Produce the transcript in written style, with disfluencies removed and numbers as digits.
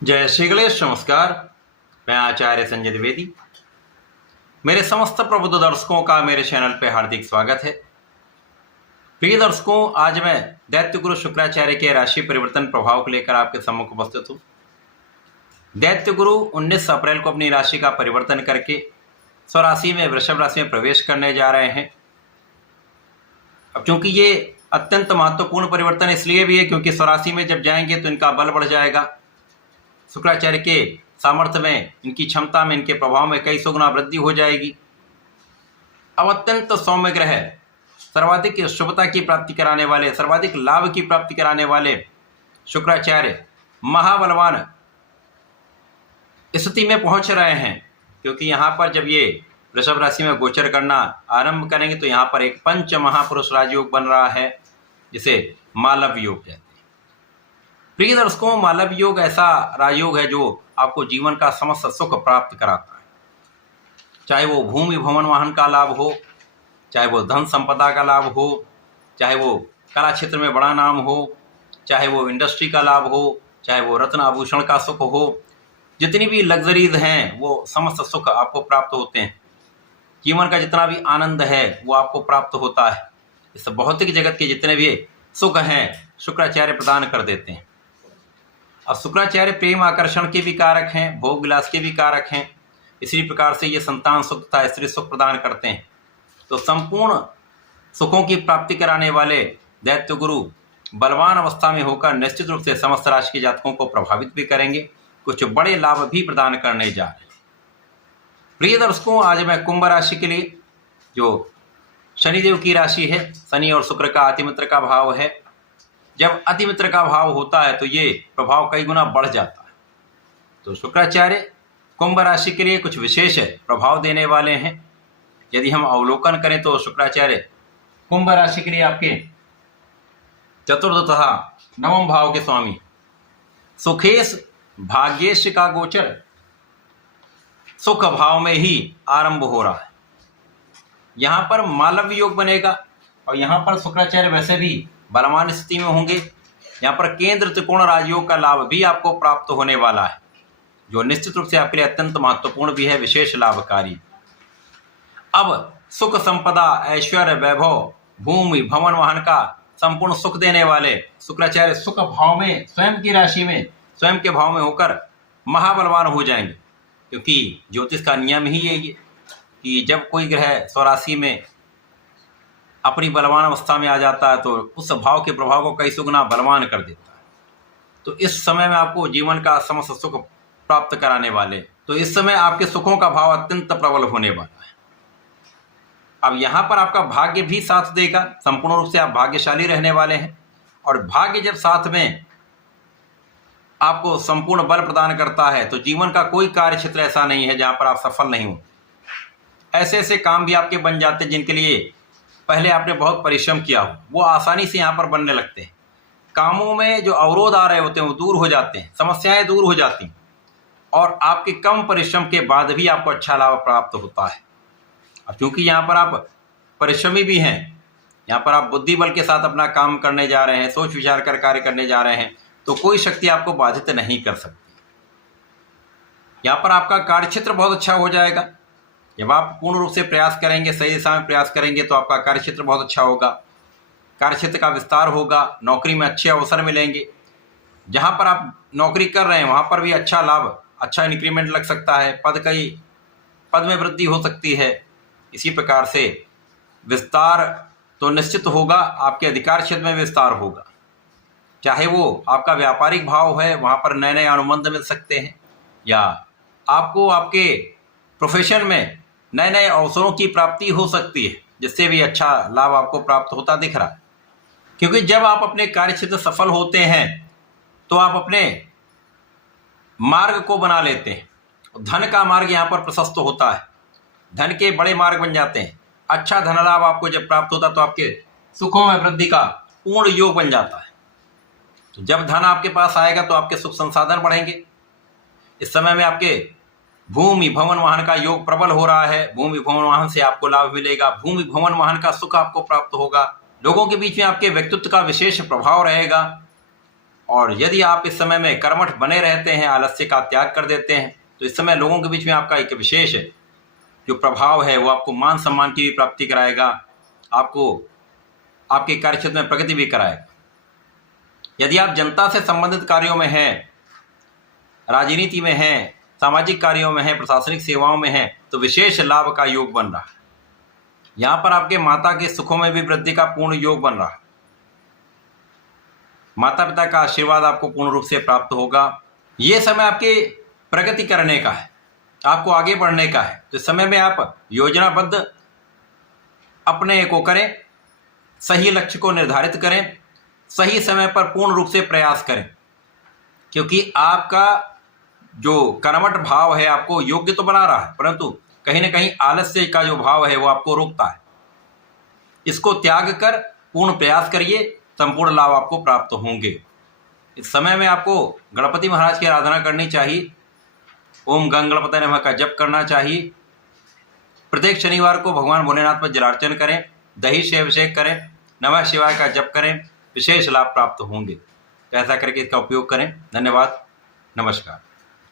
जय श्री गणेश। नमस्कार। मैं आचार्य संजय द्विवेदी। मेरे समस्त प्रबुद्ध दर्शकों का मेरे चैनल पे हार्दिक स्वागत है। प्रिय दर्शकों, आज मैं दैत्य गुरु शुक्राचार्य के राशि परिवर्तन प्रभाव को लेकर आपके सम्मुख उपस्थित हूँ। दैत्य गुरु 19 अप्रैल को अपनी राशि का परिवर्तन करके स्वराशि में वृषभ राशि में प्रवेश करने जा रहे हैं। अब चूंकि ये अत्यंत महत्वपूर्ण परिवर्तन इसलिए भी है क्योंकि स्वराशि में जब जाएंगे तो इनका बल बढ़ जाएगा। शुक्राचार्य के सामर्थ्य में, इनकी क्षमता में, इनके प्रभाव में कई सौ गुना वृद्धि हो जाएगी। अब अत्यंत सौम्य ग्रह, सर्वाधिक शुभता की प्राप्ति कराने वाले, सर्वाधिक लाभ की प्राप्ति कराने वाले शुक्राचार्य महाबलवान स्थिति में पहुंच रहे हैं। क्योंकि यहाँ पर जब ये वृषभ राशि में गोचर करना आरंभ करेंगे तो यहाँ पर एक पंच महापुरुष राजयोग बन रहा है, जिसे मालव योग कहते हैं। प्रिय दर्शकों, मालव योग ऐसा राजयोग है जो आपको जीवन का समस्त सुख प्राप्त कराता है। चाहे वो भूमि भवन वाहन का लाभ हो, चाहे वो धन संपदा का लाभ हो, चाहे वो कला क्षेत्र में बड़ा नाम हो, चाहे वो इंडस्ट्री का लाभ हो, चाहे वो रत्न आभूषण का सुख हो, जितनी भी लग्जरीज हैं वो समस्त सुख आपको प्राप्त होते हैं। जीवन का जितना भी आनंद है वो आपको प्राप्त होता है। इस भौतिक जगत के जितने भी सुख हैं शुक्राचार्य प्रदान कर देते हैं। और शुक्राचार्य प्रेम आकर्षण के भी कारक हैं, भोग विलास के भी कारक हैं। इसी प्रकार से ये संतान सुख तथा स्त्री सुख प्रदान करते हैं। तो संपूर्ण सुखों की प्राप्ति कराने वाले दैत्य गुरु बलवान अवस्था में होकर निश्चित रूप से समस्त राशि के जातकों को प्रभावित भी करेंगे, कुछ बड़े लाभ भी प्रदान करने जा रहे हैं। प्रिय दर्शकों, आज मैं कुंभ राशि के लिए, जो शनिदेव की राशि है, शनि और शुक्र का अतिमित्र का भाव है, जब अतिमित्र का भाव होता है तो ये प्रभाव कई गुना बढ़ जाता है। तो शुक्राचार्य कुंभ राशि के लिए कुछ विशेष प्रभाव देने वाले हैं। यदि हम अवलोकन करें तो शुक्राचार्य कुंभ राशि के लिए आपके चतुर्थ तथा नवम भाव के स्वामी, सुखेश भाग्येश का गोचर सुख भाव में ही आरंभ हो रहा है। यहाँ पर मालव योग बनेगा और यहाँ पर शुक्राचार्य वैसे भी बलवान स्थिति में होंगे। यहाँ पर केंद्र त्रिकोण राजयोग का लाभ भी आपको प्राप्त होने वाला है, जो निश्चित रूप से आपके लिए अत्यंत महत्वपूर्ण भी है, विशेष लाभकारी। अब सुख संपदा, ऐश्वर्य, वैभव, भूमि भवन वाहन का संपूर्ण सुख देने वाले शुक्राचार्य सुख भाव में, स्वयं की राशि में, स्वयं के भाव में होकर महाबलवान हो जाएंगे। क्योंकि ज्योतिष का नियम ही यही है कि जब कोई ग्रह स्वराशि में अपनी बलवान अवस्था में आ जाता है तो उस भाव के प्रभाव को कई सौ गुना बलवान कर देता है। तो इस समय में आपको जीवन का समस्त सुख प्राप्त कराने वाले, तो इस समय आपके सुखों का भाव अत्यंत प्रबल होने वाला है। अब यहाँ पर आपका भाग्य भी साथ देगा, संपूर्ण रूप से आप भाग्यशाली रहने वाले हैं। और भाग्य जब साथ में आपको संपूर्ण बल प्रदान करता है तो जीवन का कोई कार्य क्षेत्र ऐसा नहीं है जहाँ पर आप सफल नहीं हो। ऐसे ऐसे काम भी आपके बन जाते हैं जिनके लिए पहले आपने बहुत परिश्रम किया हो, वो आसानी से यहाँ पर बनने लगते हैं। कामों में जो अवरोध आ रहे होते हैं वो दूर हो जाते हैं, समस्याएं दूर हो जाती हैं और आपके कम परिश्रम के बाद भी आपको अच्छा लाभ प्राप्त होता है। अब क्योंकि यहाँ पर आप परिश्रमी भी हैं, यहाँ पर आप बुद्धि बल के साथ अपना काम करने जा रहे हैं, सोच विचार कर कार्य करने जा रहे हैं, तो कोई शक्ति आपको बाधित नहीं कर सकती। यहाँ पर आपका कार्यक्षेत्र बहुत अच्छा हो जाएगा। जब आप पूर्ण रूप से प्रयास करेंगे, सही दिशा में प्रयास करेंगे तो आपका कार्यक्षेत्र बहुत अच्छा होगा, कार्यक्षेत्र का विस्तार होगा, नौकरी में अच्छे अवसर मिलेंगे। जहाँ पर आप नौकरी कर रहे हैं वहाँ पर भी अच्छा लाभ, अच्छा इंक्रीमेंट लग सकता है, पद में वृद्धि हो सकती है। इसी प्रकार से विस्तार तो निश्चित होगा, आपके अधिकार क्षेत्र में विस्तार होगा। चाहे वो आपका व्यापारिक भाव है, वहाँ पर नए नए अनुबंध मिल सकते हैं, या आपको आपके प्रोफेशन में नए नए अवसरों की प्राप्ति हो सकती है, जिससे भी अच्छा लाभ आपको प्राप्त होता दिख रहा है। क्योंकि जब आप अपने कार्य क्षेत्र सफल होते हैं तो आप अपने मार्ग को बना लेते हैं। धन का मार्ग यहाँ पर प्रशस्त होता है, धन के बड़े मार्ग बन जाते हैं। अच्छा धन लाभ आपको जब प्राप्त होता है तो आपके सुखों में वृद्धि का पूर्ण योग बन जाता है। तो जब धन आपके पास आएगा तो आपके सुख संसाधन बढ़ेंगे। इस समय में आपके भूमि भवन वाहन का योग प्रबल हो रहा है। भूमि भवन वाहन से आपको लाभ मिलेगा, भूमि भवन वाहन का सुख आपको प्राप्त होगा। लोगों के बीच में आपके व्यक्तित्व का विशेष प्रभाव रहेगा। और यदि आप इस समय में कर्मठ बने रहते हैं, आलस्य का त्याग कर देते हैं, तो इस समय लोगों के बीच में आपका एक विशेष जो प्रभाव है वो आपको मान सम्मान की भी प्राप्ति कराएगा, आपको आपके कार्यक्षेत्र में प्रगति भी कराएगा। यदि आप जनता से संबंधित कार्यों में हैं, राजनीति में हैं, सामाजिक कार्यों में हैं, प्रशासनिक सेवाओं में हैं, तो विशेष लाभ का योग बन रहा है। यहाँ पर आपके माता के सुखों में भी वृद्धि का पूर्ण योग बन रहा है। माता पिता का आशीर्वाद आपको पूर्ण रूप से प्राप्त होगा। ये समय आपके प्रगति करने का है, आपको आगे बढ़ने का है। तो इस समय में आप योजनाबद्ध अपने को करें, सही लक्ष्य को निर्धारित करें, सही समय पर पूर्ण रूप से प्रयास करें, क्योंकि आपका जो कर्मठ भाव है आपको योग्य तो बना रहा है, परंतु कहीं ना कहीं आलस्य का जो भाव है वो आपको रोकता है। इसको त्याग कर पूर्ण प्रयास करिए, संपूर्ण लाभ आपको प्राप्त होंगे। इस समय में आपको गणपति महाराज की आराधना करनी चाहिए, ओम गंग गणपति नमः का जप करना चाहिए। प्रत्येक शनिवार को भगवान भोलेनाथ पर जलार्चन करें, दही से अभिषेक करें, नमः शिवाय का जप करें, विशेष लाभ प्राप्त होंगे। तो ऐसा करके इसका उपयोग करें। धन्यवाद, नमस्कार।